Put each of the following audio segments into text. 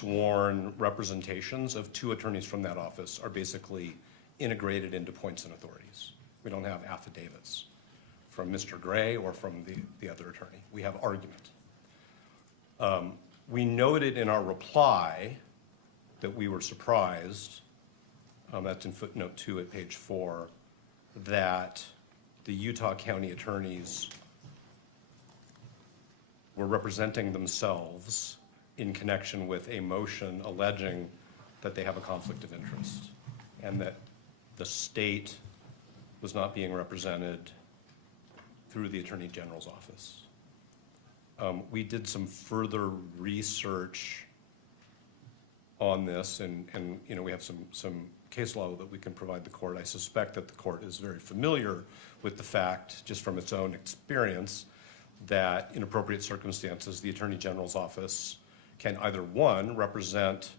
sworn representations of two attorneys from that office are basically integrated into points and authorities. We don't have affidavits from Mr. Gray or from the other attorney. We have argument. We noted in our reply that we were surprised, that's in footnote 2 at page 4, that the Utah County attorneys were representing themselves in connection with a motion alleging that they have a conflict of interest and that the state was not being represented through the Attorney General's office. We did some further research on this, and you know, we have some case law that we can provide the court. I suspect that the court is very familiar with the fact, just from its own experience, that in appropriate circumstances, the Attorney General's office can either, one, represent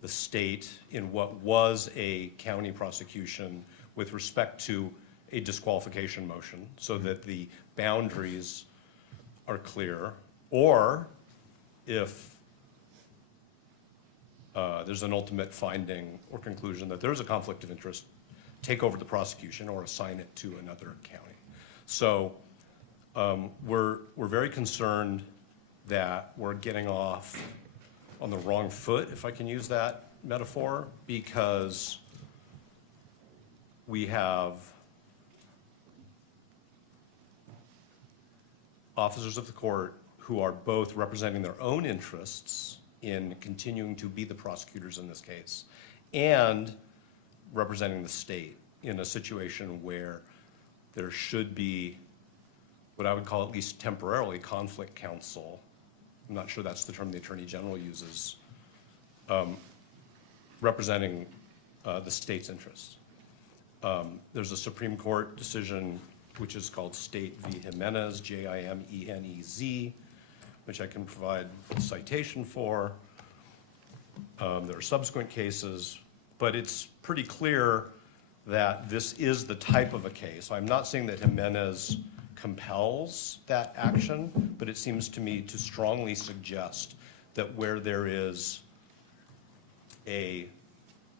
the state in what was a county prosecution with respect to a disqualification motion so that the boundaries are clear, or if there's an ultimate finding or conclusion that there's a conflict of interest, take over the prosecution or assign it to another county. So we're very concerned that we're getting off on the wrong foot, if I can use that metaphor, because we have officers of the court who are both representing their own interests in continuing to be the prosecutors in this case and representing the state in a situation where there should be what I would call, at least temporarily, conflict counsel. I'm not sure that's the term the Attorney General uses, representing the state's interests. There's a Supreme Court decision which is called State v. Jimenez, Jimenez, which I can provide a citation for. There are subsequent cases, but it's pretty clear that this is the type of a case. I'm not saying that Jimenez compels that action, but it seems to me to strongly suggest that where there is a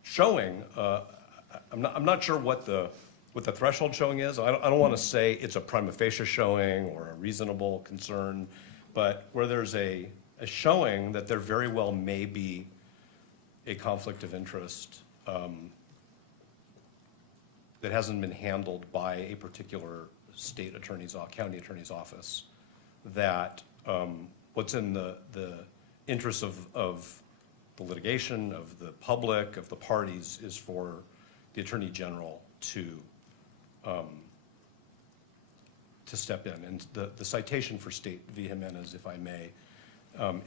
showing, I'm not sure what the threshold showing is. I don't want to say it's a prima facie showing or a reasonable concern, but where there's a showing that there very well may be a conflict of interest that hasn't been handled by a particular state attorney's, county attorney's office, that what's in the interest of the litigation, of the public, of the parties, is for the Attorney General to step in. And the citation for State v. Jimenez, if I may,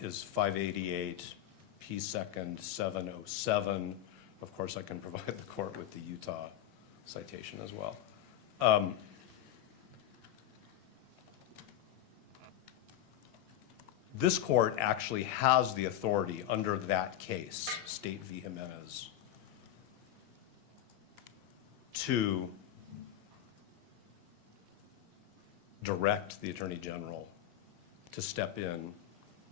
is 588 P. 2nd 707. Of course, I can provide the court with the Utah citation as well. This court actually has the authority under that case, State v. Jimenez, to direct the Attorney General to step in,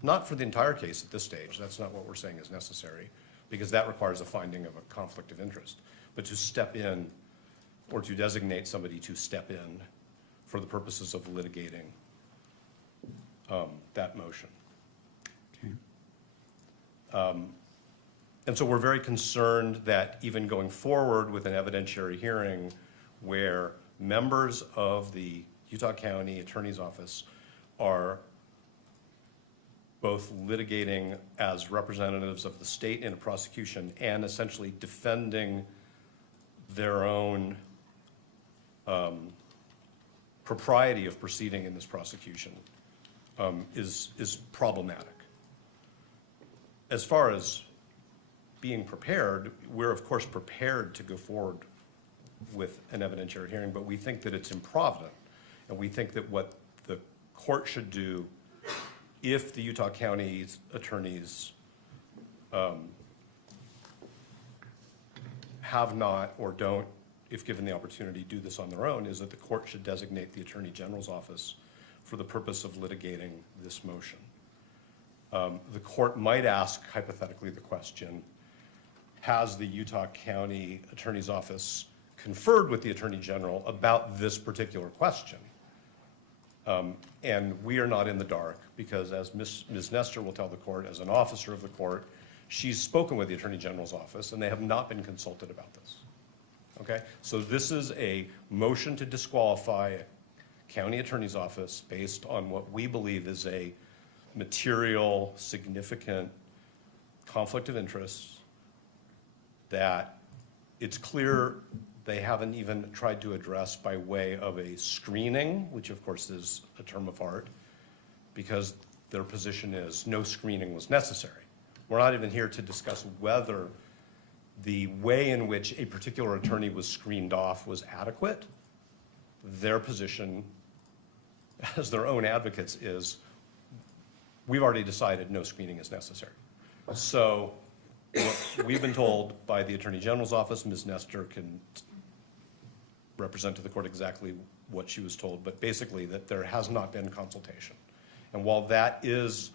not for the entire case at this stage, that's not what we're saying is necessary, because that requires a finding of a conflict of interest, but to step in or to designate somebody to step in for the purposes of litigating that motion. Okay. And so we're very concerned that even going forward with an evidentiary hearing where members of the Utah County Attorney's Office are both litigating as representatives of the state in a prosecution and essentially defending their own propriety of proceeding in this prosecution is problematic. As far as being prepared, we're of course prepared to go forward with an evidentiary hearing, but we think that it's improvident, and we think that what the court should do if the Utah County attorneys have not or don't, if given the opportunity, do this on their own, is that the court should designate the Attorney General's office for the purpose of litigating this motion. The court might ask hypothetically the question, has the Utah County Attorney's Office conferred with the Attorney General about this particular question? And we are not in the dark because, as Ms. Nestor will tell the court, as an officer of the court, she's spoken with the Attorney General's office and they have not been consulted about this. Okay? So this is a motion to disqualify a county attorney's office based on what we believe is a material, significant conflict of interest that it's clear they haven't even tried to address by way of a screening, which of course is a term of art, because their position is no screening was necessary. We're not even here to discuss whether the way in which a particular attorney was screened off was adequate. Their position, as their own advocates, is we've already decided no screening is necessary. So what we've been told by the Attorney General's office, Ms. Nestor can represent to the court exactly what she was told, but basically that there has not been consultation. And while that is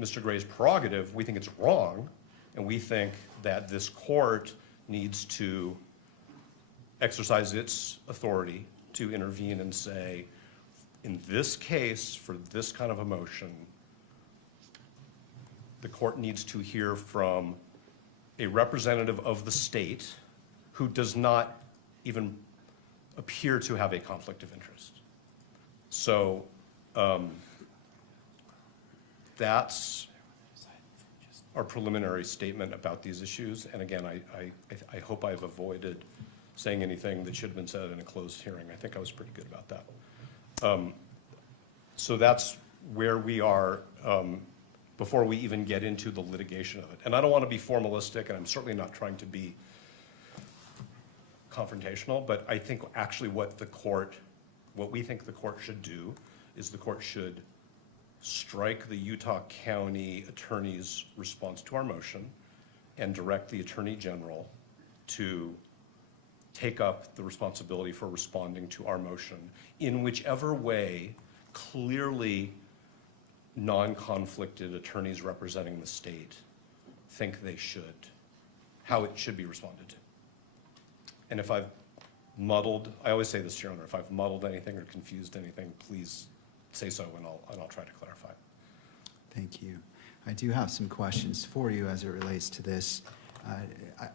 Mr. Gray's prerogative, we think it's wrong, and we think that this court needs to exercise its authority to intervene and say, in this case, for this kind of a motion, the court needs to hear from a representative of the state who does not even appear to have a conflict of interest. So that's our preliminary statement about these issues. And again, I hope I've avoided saying anything that should have been said in a closed hearing. I think I was pretty good about that. So that's where we are before we even get into the litigation of it. And I don't want to be formalistic, and I'm certainly not trying to be confrontational, but I think actually what we think the court should do is the court should strike the Utah County Attorney's response to our motion and direct the Attorney General to take up the responsibility for responding to our motion in whichever way clearly non-conflicted attorneys representing the state think they should, how it should be responded to. And if I've muddled, I always say this, Your Honor, if I've muddled anything or confused anything, please say so and I'll try to clarify. Thank you. I do have some questions for you as it relates to this.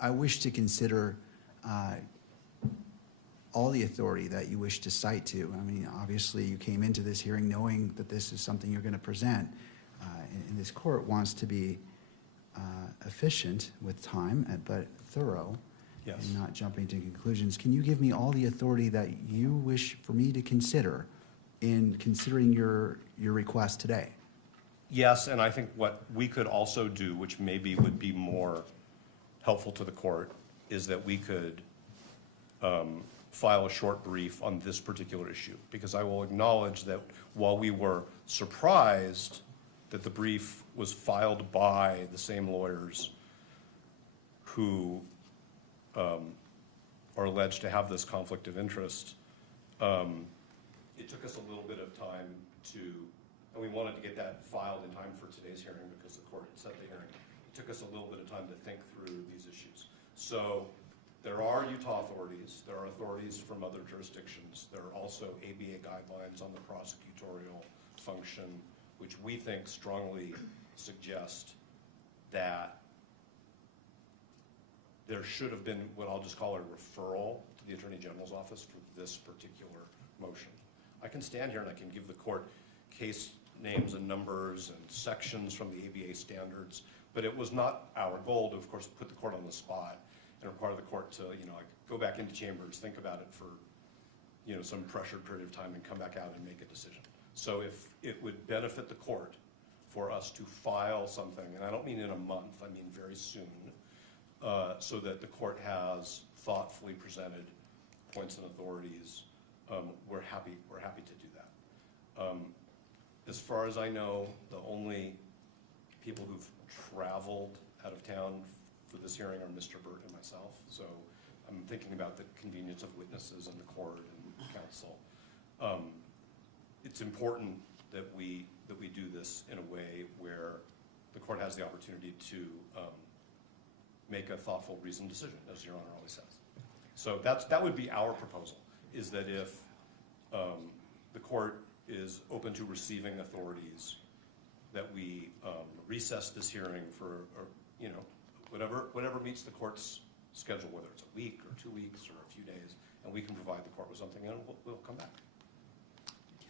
I wish to consider all the authority that you wish to cite to. I mean, obviously you came into this hearing knowing that this is something you're going to present, and this court wants to be efficient with time, but thorough. Yes. And not jumping to conclusions. Can you give me all the authority that you wish for me to consider in considering your request today? Yes, and I think what we could also do, which maybe would be more helpful to the court, is that we could file a short brief on this particular issue, because I will acknowledge that while we were surprised that the brief was filed by the same lawyers who are alleged to have this conflict of interest, it took us a little bit of time and we wanted to get that filed in time for today's hearing because the court had set the hearing. It took us a little bit of time to think through these issues. So there are Utah authorities, there are authorities from other jurisdictions, there are also ABA guidelines on the prosecutorial function, which we think strongly suggest that there should have been what I'll just call a referral to the Attorney General's office for this particular motion. I can stand here and I can give the court case names and numbers and sections from the ABA standards, but it was not our goal to, of course, put the court on the spot and require the court to, like, go back into chambers, think about it for, some pressured period of time and come back out and make a decision. So if it would benefit the court for us to file something, and I don't mean in a month, I mean very soon, so that the court has thoughtfully presented points and authorities, we're happy to do that. As far as I know, the only people who've traveled out of town for this hearing are Mr. Burt and myself. So I'm thinking about the convenience of witnesses and the court and counsel. It's important that we do this in a way where the court has the opportunity to make a thoughtful, reasoned decision, as Your Honor always says. So that would be our proposal, is that if the court is open to receiving authorities, that we recess this hearing for, or, you know, whatever meets the court's schedule, whether it's a week or 2 weeks or a few days, and we can provide the court with something, and we'll come back.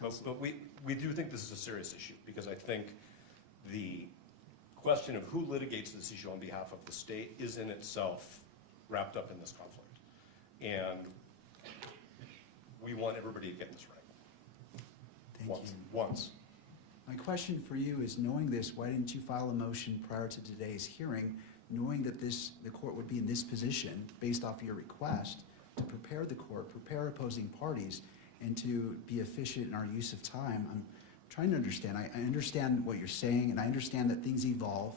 But we do think this is a serious issue, because I think the question of who litigates this issue on behalf of the state is in itself wrapped up in this conflict. And we want everybody to get this right. Thank you. Once. My question for you is, knowing this, why didn't you file a motion prior to today's hearing, knowing that the court would be in this position, based off of your request, to prepare the court, prepare opposing parties, and to be efficient in our use of time? I'm trying to understand. I understand what you're saying, and I understand that things evolve,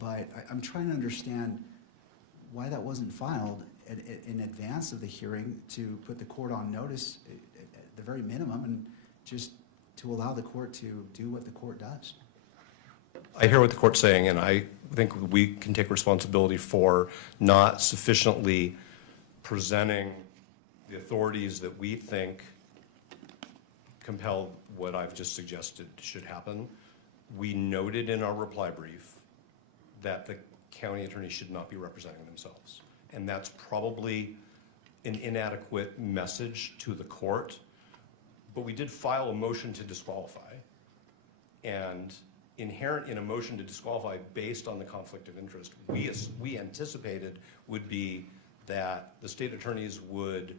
but I'm trying to understand why that wasn't filed in advance of the hearing, to put the court on notice at the very minimum, and just to allow the court to do what the court does. I hear what the court's saying, and I think we can take responsibility for not sufficiently presenting the authorities that we think compel what I've just suggested should happen. We noted in our reply brief that the county attorney should not be representing themselves. And that's probably an inadequate message to the court. But we did file a motion to disqualify. And inherent in a motion to disqualify based on the conflict of interest, we anticipated would be that the state attorneys would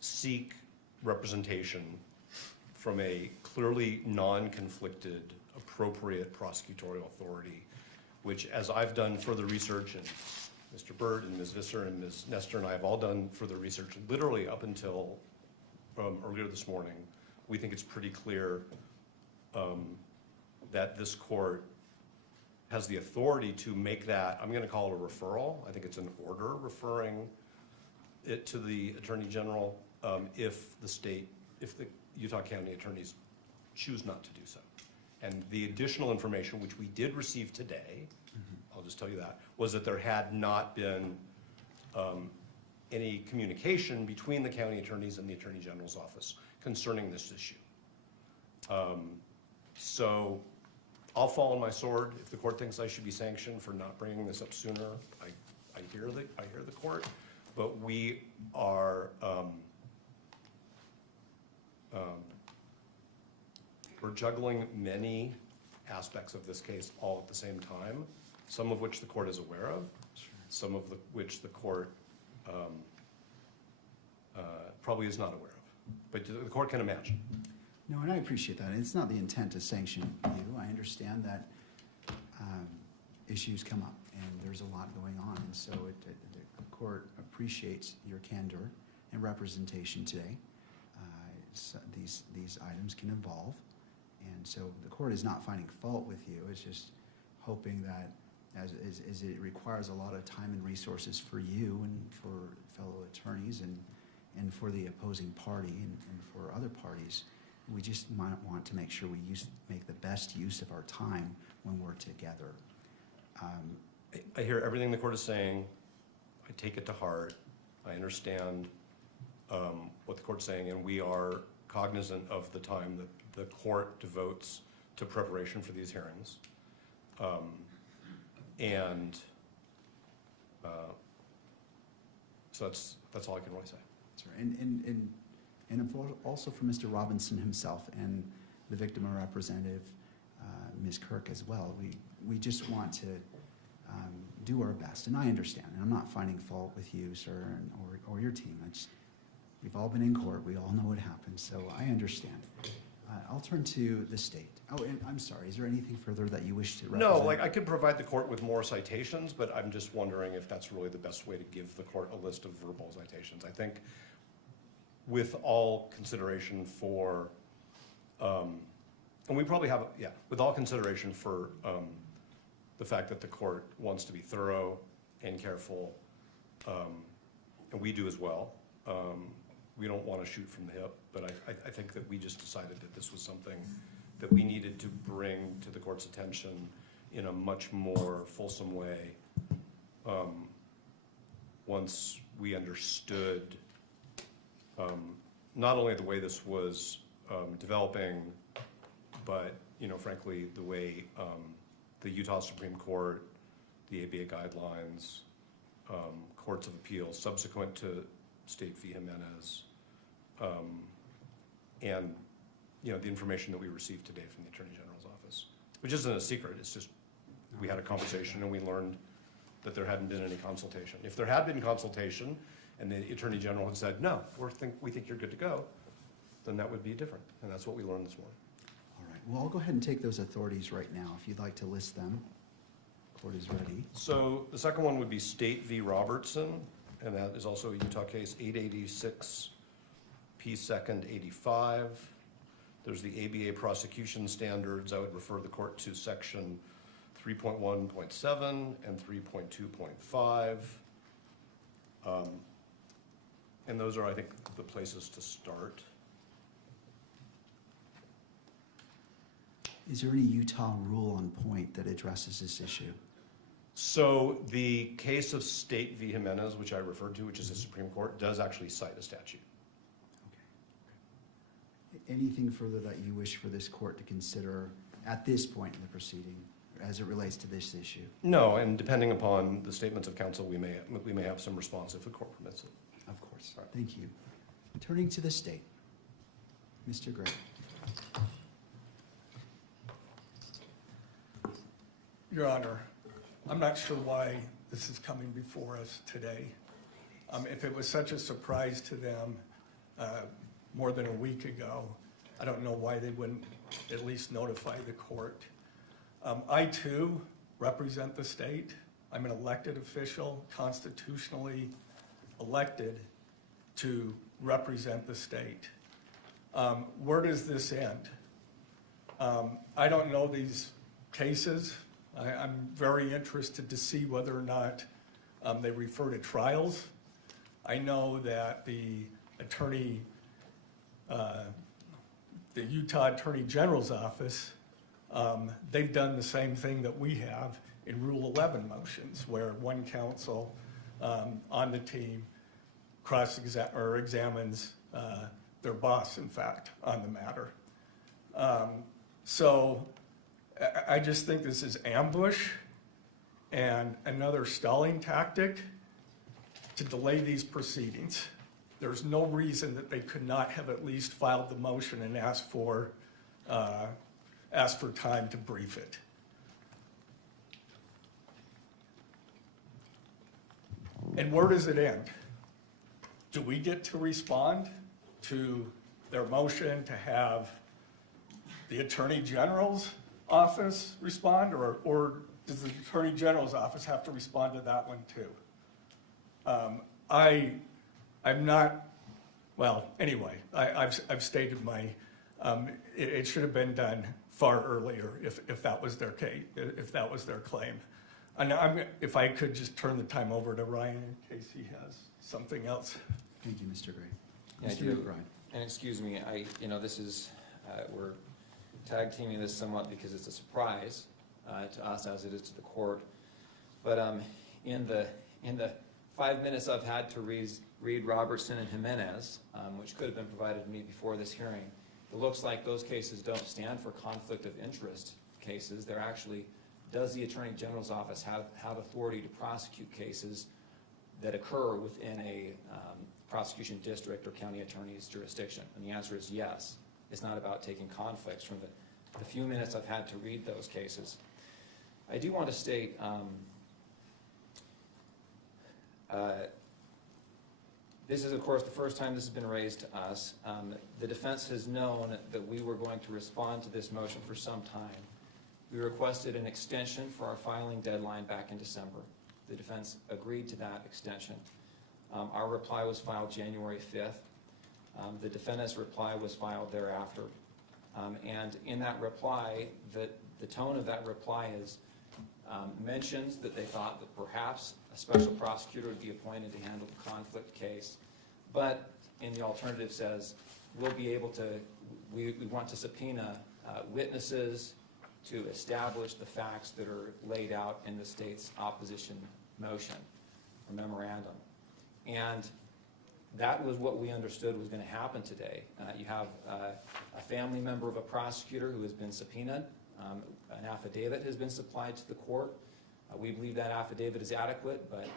seek representation from a clearly non-conflicted, appropriate prosecutorial authority, which, as I've done further research, and Mr. Bird and Ms. Visser and Ms. Nestor and I have all done further research, literally up until earlier this morning, we think it's pretty clear that this court has the authority to make that, I'm going to call it a referral. I think it's an order referring it to the Attorney General if the Utah County attorneys choose not to do so. And the additional information, which we did receive today, I'll just tell you that, was that there had not been any communication between the county attorneys and the Attorney General's office concerning this issue. So I'll fall on my sword if the court thinks I should be sanctioned for not bringing this up sooner. I hear the court, but we are we're juggling many aspects of this case all at the same time, some of which the court is aware of, some of which the court probably is not aware of, but the court can imagine. No, and I appreciate that. It's not the intent to sanction you. I understand that issues come up, and there's a lot going on, and so the court appreciates your candor and representation today. So these items can evolve, and so the court is not finding fault with you. It's just hoping that as it requires a lot of time and resources for you and for fellow attorneys and for the opposing party and for other parties, we just might want to make sure we make the best use of our time when we're together. I hear everything the court is saying. I take it to heart. I understand what the court's saying, and we are cognizant of the time that the court devotes to preparation for these hearings. So that's all I can really say. That's right. And also for Mr. Robinson himself and the victim representative, Ms. Kirk as well. We just want to do our best, and I understand, and I'm not finding fault with you, sir, or your team. We've all been in court. We all know what happens, so I understand. I'll turn to the state. Oh, and I'm sorry. Is there anything further that you wish to represent? No, like I could provide the court with more citations, but I'm just wondering if that's really the best way to give the court a list of verbal citations. I think with all consideration for, and we probably have, with all consideration for the fact that the court wants to be thorough and careful, and we do as well, we don't want to shoot from the hip, but I think that we just decided that this was something that we needed to bring to the court's attention in a much more fulsome way once we understood not only the way this was developing, but, frankly, the way the Utah Supreme Court, the ABA guidelines, courts of appeal subsequent to State v. Jimenez, and the information that we received today from the Attorney General's office, which isn't a secret. It's just we had a conversation and we learned that there hadn't been any consultation. If there had been consultation and the Attorney General had said, no, we think you're good to go, then that would be different. And that's what we learned this morning. All right, well, I'll go ahead and take those authorities right now, if you'd like to list them. Court is ready. So the second one would be State v. Robertson, and that is also a Utah case, 886 P. 2nd 85. There's the ABA prosecution standards. I would refer the court to section 3.1.7 and 3.2.5. And those are, I think, the places to start. Is there any Utah rule on point that addresses this issue? So the case of State v. Jimenez, which I referred to, which is the Supreme Court, does actually cite a statute. Okay. Anything further that you wish for this court to consider at this point in the proceeding as it relates to this issue? No, and depending upon the statements of counsel, we may have some response if the court permits it. Of course. Right. Thank you. Turning to the state, Mr. Gray. Your Honor, I'm not sure why this is coming before us today. If it was such a surprise to them more than a week ago, I don't know why they wouldn't at least notify the court. I too represent the state. I'm an elected official, constitutionally elected to represent the state. Where does this end? I don't know these cases. I'm very interested to see whether or not they refer to trials. I know that the Utah Attorney General's office, they've done the same thing that we have in Rule 11 motions, where one counsel on the team examines their boss, in fact, on the matter. So I just think this is ambush and another stalling tactic to delay these proceedings. There's no reason that they could not have at least filed the motion and asked for time to brief it. And where does it end? Do we get to respond to their motion to have the Attorney General's office respond, or does the Attorney General's office have to respond to that one too? I'm not, well, anyway, I've stated my, it should have been done far earlier if that was their case, if that was their claim. And if I could just turn the time over to Ryan in case he has something else. Thank you, Mr. Gray. Yeah, Mr. McBride. And excuse me, this is, we're tag teaming this somewhat because it's a surprise to us as it is to the court. But in the 5 minutes I've had to read Robertson and Jimenez, which could have been provided to me before this hearing, it looks like those cases don't stand for conflict of interest cases. They're actually, does the Attorney General's office have authority to prosecute cases that occur within a prosecution district or county attorney's jurisdiction? And the answer is yes. It's not about taking conflicts from the few minutes I've had to read those cases. I do want to state this is, of course, the first time this has been raised to us. The defense has known that we were going to respond to this motion for some time. We requested an extension for our filing deadline back in December. The defense agreed to that extension. Our reply was filed January 5th. The defendant's reply was filed thereafter. And in that reply, the tone of that reply is mentions that they thought that perhaps a special prosecutor would be appointed to handle the conflict case. But in the alternative says, we'll be able to, we want to subpoena witnesses to establish the facts that are laid out in the state's opposition motion or memorandum. And that was what we understood was going to happen today. You have a family member of a prosecutor who has been subpoenaed. An affidavit has been supplied to the court. We believe that affidavit is adequate, but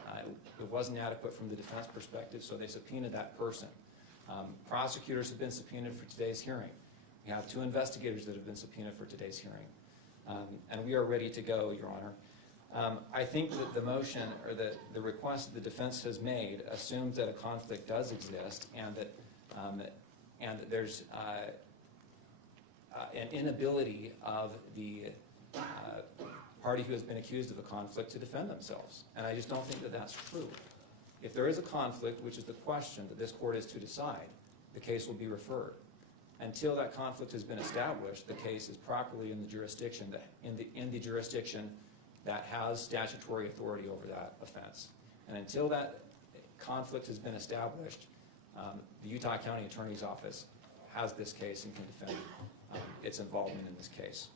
it wasn't adequate from the defense perspective, so they subpoenaed that person. Prosecutors have been subpoenaed for today's hearing. We have 2 investigators that have been subpoenaed for today's hearing. And we are ready to go, Your Honor. I think that the motion, or the request that the defense has made, assumes that a conflict does exist, and that there's an inability of the party who has been accused of a conflict to defend themselves. And I just don't think that that's true. If there is a conflict, which is the question that this court is to decide, the case will be referred. Until that conflict has been established, the case is properly in the jurisdiction that has statutory authority over that offense. And until that conflict has been established, the Utah County Attorney's Office has this case and can defend its involvement in this case.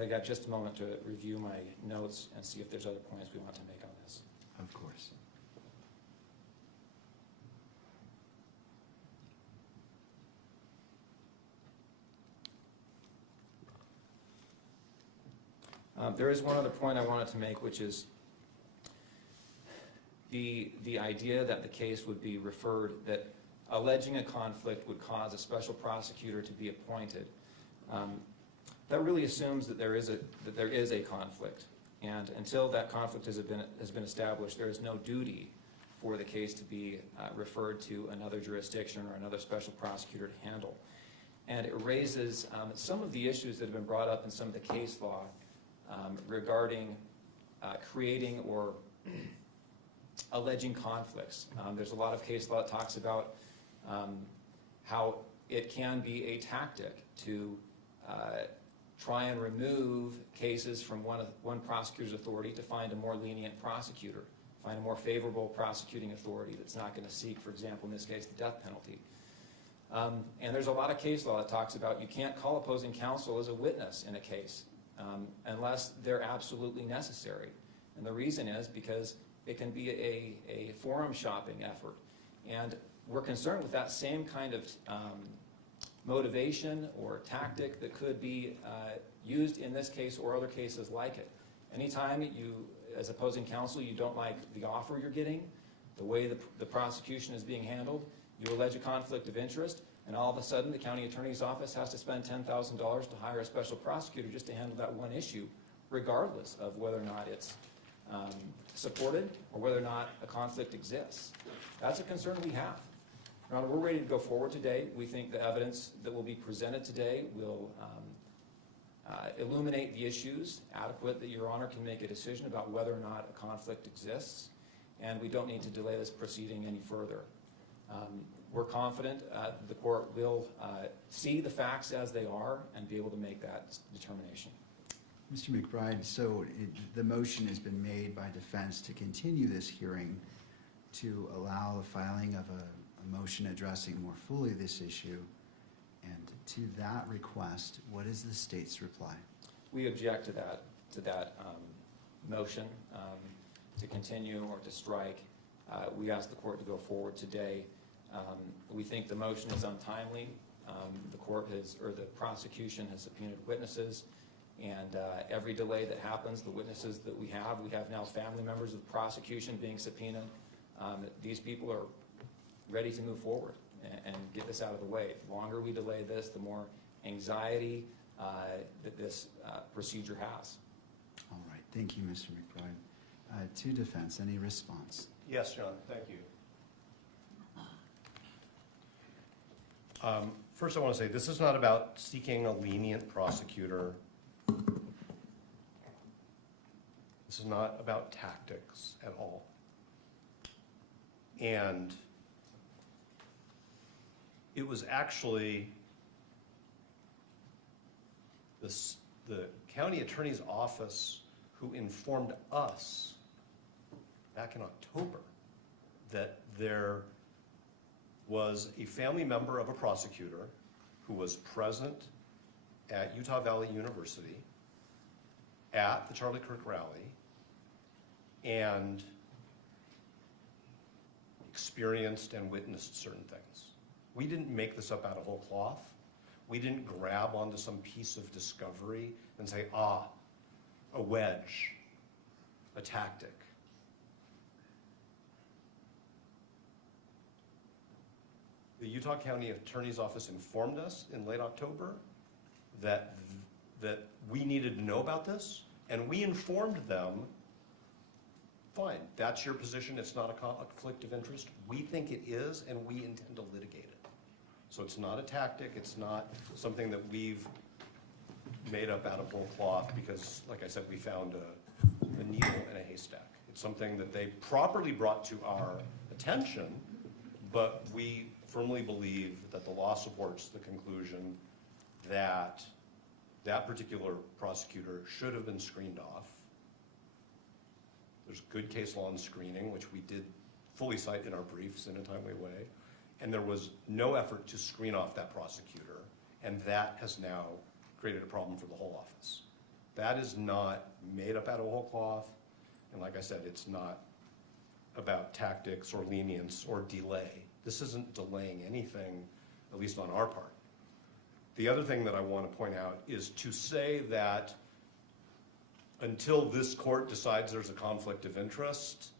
I got just a moment to review my notes and see if there's other points we want to make on this. Of course. There is one other point I wanted to make, which is the idea that the case would be referred, that alleging a conflict would cause a special prosecutor to be appointed. That really assumes that there is a conflict, and until that conflict has been established, there is no duty for the case to be referred to another jurisdiction or another special prosecutor to handle. And it raises some of the issues that have been brought up in some of the case law regarding creating or alleging conflicts. There's a lot of case law that talks about how it can be a tactic to try and remove cases from one prosecutor's authority to find a more lenient prosecutor, find a more favorable prosecuting authority that's not going to seek, for example, in this case, the death penalty. And there's a lot of case law that talks about you can't call opposing counsel as a witness in a case unless they're absolutely necessary. And the reason is because it can be a forum shopping effort. And we're concerned with that same kind of motivation or tactic that could be used in this case or other cases like it. Anytime you, as opposing counsel, you don't like the offer you're getting, the way the prosecution is being handled, you allege a conflict of interest, and all of a sudden the county attorney's office has to spend $10,000 to hire a special prosecutor just to handle that one issue, regardless of whether or not it's supported or whether or not a conflict exists. That's a concern we have. Your Honor, we're ready to go forward today. We think the evidence that will be presented today will illuminate the issues adequate that Your Honor can make a decision about whether or not a conflict exists, and we don't need to delay this proceeding any further. We're confident the court will see the facts as they are and be able to make that determination. Mr. McBride, so the motion has been made by defense to continue this hearing to allow the filing of a motion addressing more fully this issue. And to that request, what is the state's reply? We object to that motion to continue or to strike. We ask the court to go forward today. We think the motion is untimely. The court has, or the prosecution has subpoenaed witnesses, and every delay that happens, the witnesses that we have now family members of the prosecution being subpoenaed. These people are ready to move forward and get this out of the way. The longer we delay this, the more anxiety that this procedure has. All right, thank you, Mr. McBride. To defense, any response? Yes, John, thank you. First, I want to say this is not about seeking a lenient prosecutor. This is not about tactics at all. And it was actually the county attorney's office who informed us back in October that their was a family member of a prosecutor who was present at Utah Valley University at the Charlie Kirk rally and experienced and witnessed certain things. We didn't make this up out of whole cloth. We didn't grab onto some piece of discovery and say, a wedge, a tactic. The Utah County Attorney's Office informed us in late October that we needed to know about this, and we informed them, fine, that's your position, it's not a conflict of interest. We think it is, and we intend to litigate it. So it's not a tactic, it's not something that we've made up out of whole cloth because, like I said, we found a needle in a haystack. It's something that they properly brought to our attention, but we firmly believe that the law supports the conclusion that that particular prosecutor should have been screened off. There's good case law on screening, which we did fully cite in our briefs in a timely way, and there was no effort to screen off that prosecutor, and that has now created a problem for the whole office. That is not made up out of whole cloth, and like I said, it's not about tactics or lenience or delay. This isn't delaying anything, at least on our part. The other thing that I want to point out is to say that until this court decides there's a conflict of interest,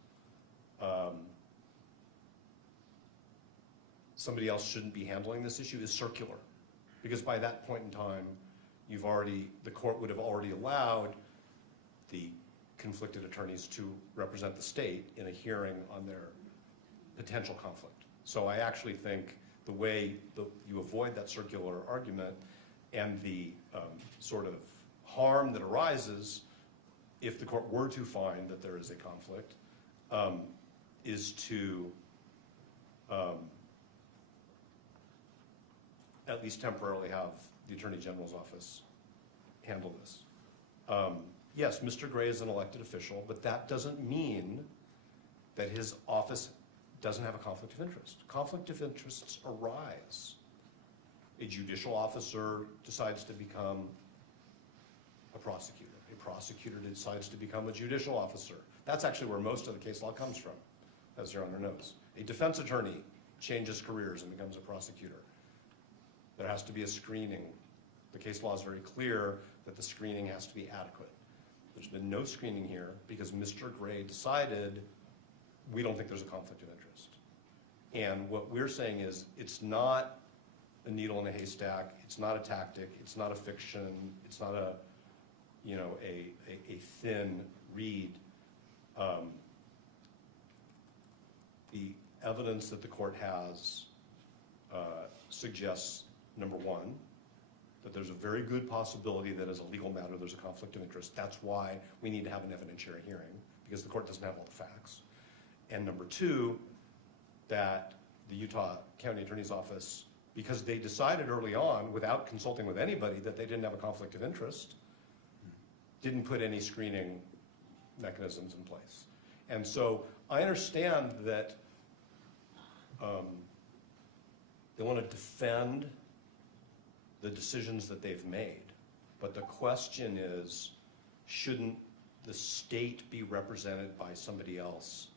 somebody else shouldn't be handling this issue is circular. Because by that point in time, the court would have already allowed the conflicted attorneys to represent the state in a hearing on their potential conflict. So I actually think the way you avoid that circular argument and the sort of harm that arises if the court were to find that there is a conflict is to at least temporarily have the Attorney General's office handle this. Yes, Mr. Gray is an elected official, but that doesn't mean that his office doesn't have a conflict of interest. Conflict of interests arise. A judicial officer decides to become a prosecutor. A prosecutor decides to become a judicial officer. That's actually where most of the case law comes from, as Your Honor knows. A defense attorney changes careers and becomes a prosecutor. There has to be a screening. The case law is very clear that the screening has to be adequate. There's been no screening here because Mr. Gray decided we don't think there's a conflict of interest. And what we're saying is it's not a needle in a haystack, it's not a tactic, it's not a fiction, it's not a thin reed. The evidence that the court has suggests, number one, that there's a very good possibility that as a legal matter there's a conflict of interest. That's why we need to have an evidentiary hearing, because the court doesn't have all the facts. And number two, that the Utah County Attorney's Office, because they decided early on, without consulting with anybody, that they didn't have a conflict of interest, didn't put any screening mechanisms in place. And so I understand that they want to defend the decisions that they've made, but the question is, shouldn't the state be represented by somebody else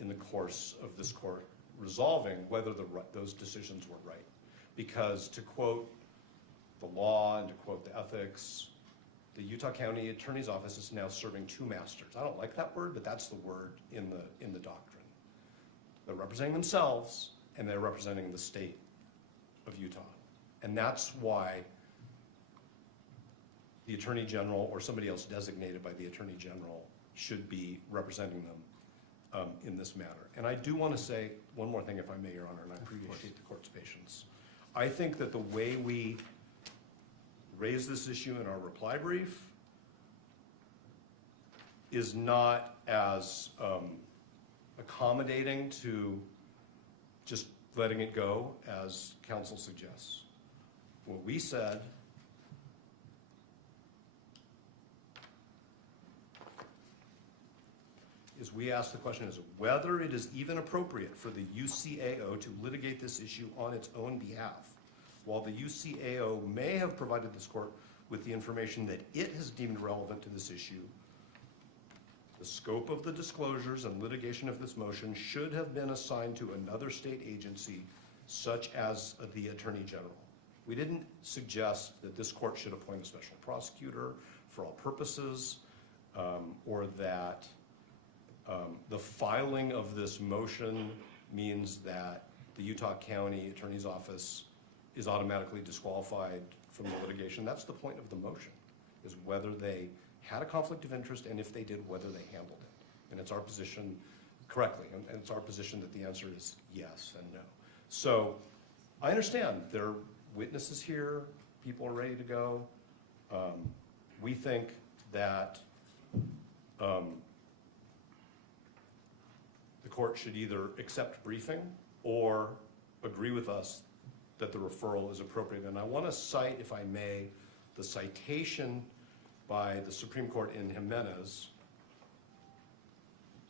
in the course of this court resolving whether those decisions were right? Because to quote the law and to quote the ethics, the Utah County Attorney's Office is now serving two masters. I don't like that word, but that's the word in the doctrine. They're representing themselves and they're representing the state of Utah. And that's why the Attorney General or somebody else designated by the Attorney General should be representing them in this matter. And I do want to say one more thing, if I may, Your Honor, and I appreciate the court's patience. I think that the way we raise this issue in our reply brief is not as accommodating to just letting it go as counsel suggests. What we said is we ask the question is whether it is even appropriate for the UCAO to litigate this issue on its own behalf. While the UCAO may have provided this court with the information that it has deemed relevant to this issue, the scope of the disclosures and litigation of this motion should have been assigned to another state agency, such as the Attorney General. We didn't suggest that this court should appoint a special prosecutor for all purposes, or that the filing of this motion means that the Utah County Attorney's Office is automatically disqualified from the litigation. That's the point of the motion, is whether they had a conflict of interest, and if they did, whether they handled it. And it's our position, correctly, and it's our position that the answer is yes and no. So I understand there are witnesses here, people are ready to go. We think that the court should either accept briefing or agree with us that the referral is appropriate. And I want to cite, if I may, the citation by the Supreme Court in Jimenez.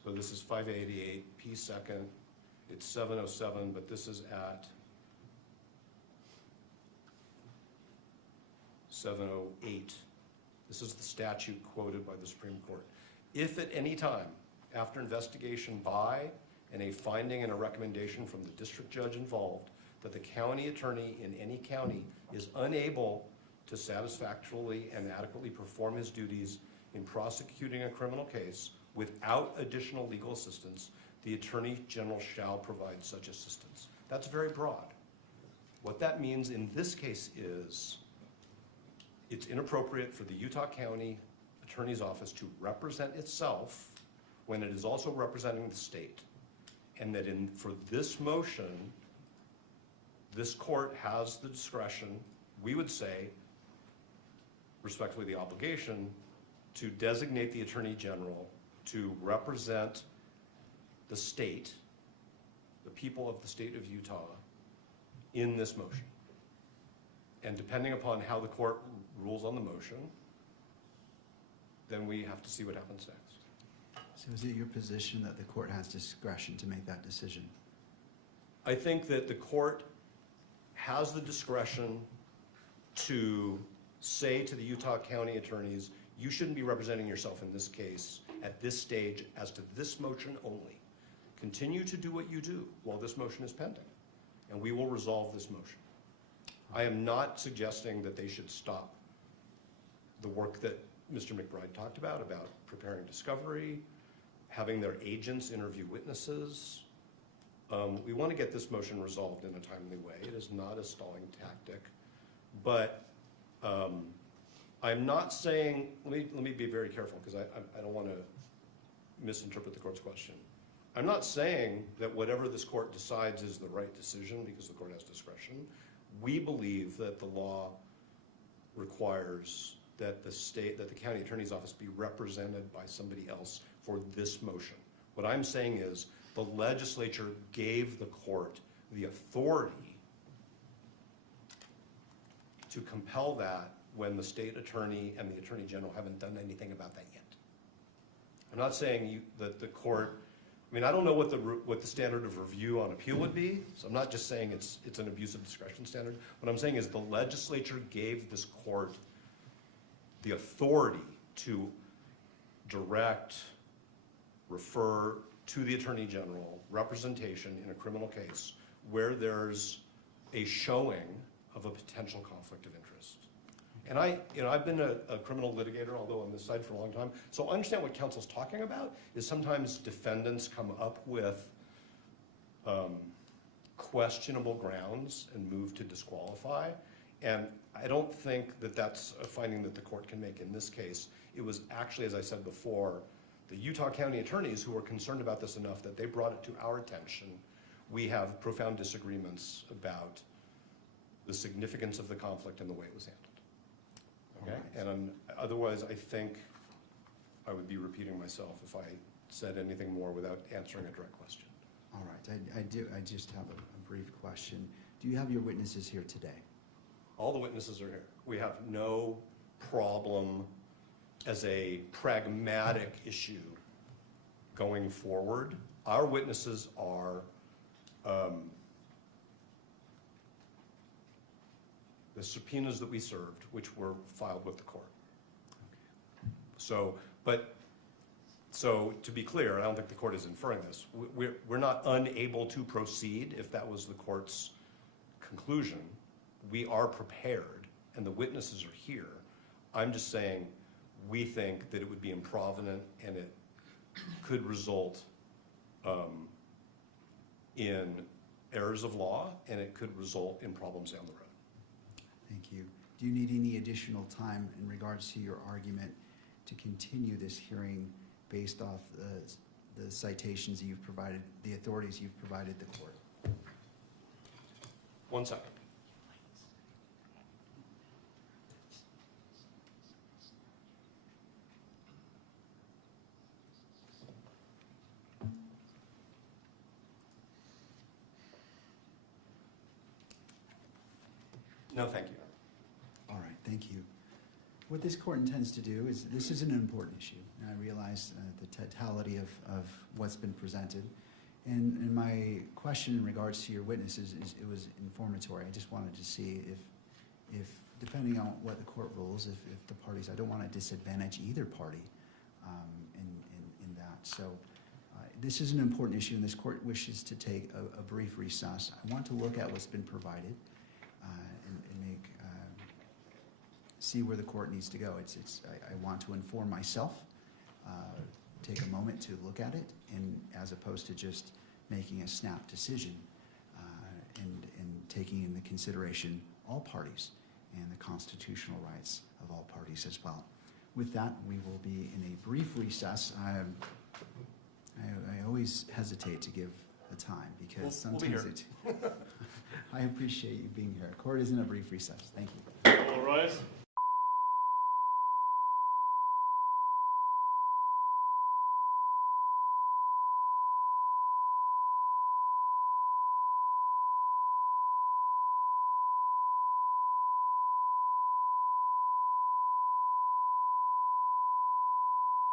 So this is 588 P 2nd. It's 707, but this is at 708. This is the statute quoted by the Supreme Court. If at any time, after investigation by and a finding and a recommendation from the district judge involved, that the county attorney in any county is unable to satisfactorily and adequately perform his duties in prosecuting a criminal case without additional legal assistance, the Attorney General shall provide such assistance. That's very broad. What that means in this case is it's inappropriate for the Utah County Attorney's Office to represent itself when it is also representing the state. And that for this motion, this court has the discretion, we would say, respectfully the obligation, to designate the Attorney General to represent the state, the people of the state of Utah, in this motion. And depending upon how the court rules on the motion, then we have to see what happens next. So is it your position that the court has discretion to make that decision? I think that the court has the discretion to say to the Utah County attorneys, you shouldn't be representing yourself in this case at this stage as to this motion only. Continue to do what you do while this motion is pending, and we will resolve this motion. I am not suggesting that they should stop the work that Mr. McBride talked about preparing discovery, having their agents interview witnesses. We want to get this motion resolved in a timely way. It is not a stalling tactic, but I'm not saying, let me be very careful because I don't want to misinterpret the court's question. I'm not saying that whatever this court decides is the right decision because the court has discretion. We believe that the law requires that the county attorney's office be represented by somebody else for this motion. What I'm saying is the legislature gave the court the authority to compel that when the state attorney and the attorney general haven't done anything about that yet. I'm not saying that the court, I mean, I don't know what the standard of review on appeal would be, so I'm not just saying it's an abuse of discretion standard. What I'm saying is the legislature gave this court the authority to direct, refer to the attorney general representation in a criminal case where there's a showing of a potential conflict of interest. And I've been a criminal litigator, although on this side for a long time, so I understand what counsel's talking about is sometimes defendants come up with questionable grounds and move to disqualify. And I don't think that that's a finding that the court can make in this case. It was actually, as I said before, the Utah County attorneys who were concerned about this enough that they brought it to our attention. We have profound disagreements about the significance of the conflict and the way it was handled. Okay? And otherwise, I think I would be repeating myself if I said anything more without answering a direct question. All right, I just have a brief question. Do you have your witnesses here today? All the witnesses are here. We have no problem as a pragmatic issue going forward, our witnesses are the subpoenas that we served, which were filed with the court. So to be clear, I don't think the court is inferring this. We're not unable to proceed if that was the court's conclusion. We are prepared, and the witnesses are here. I'm just saying we think that it would be improvident, and it could result in errors of law, and it could result in problems down the road. Thank you. Do you need any additional time in regards to your argument to continue this hearing based off the citations you've provided, the authorities you've provided the court? 1 second. No, thank you. All right, thank you. What this court intends to do is, this is an important issue, and I realize the totality of what's been presented. And my question in regards to your witnesses is, it was informatory. I just wanted to see if depending on what the court rules, if the parties, I don't want to disadvantage either party in that. So this is an important issue, and this court wishes to take a brief recess. I want to look at what's been provided and make see where the court needs to go. I want to inform myself, take a moment to look at it, and as opposed to just making a snap decision and taking into consideration all parties and the constitutional rights of all parties as well. With that, we will be in a brief recess. I always hesitate to give a time because sometimes I appreciate you being here. Court is in a brief recess. Thank you. All rise.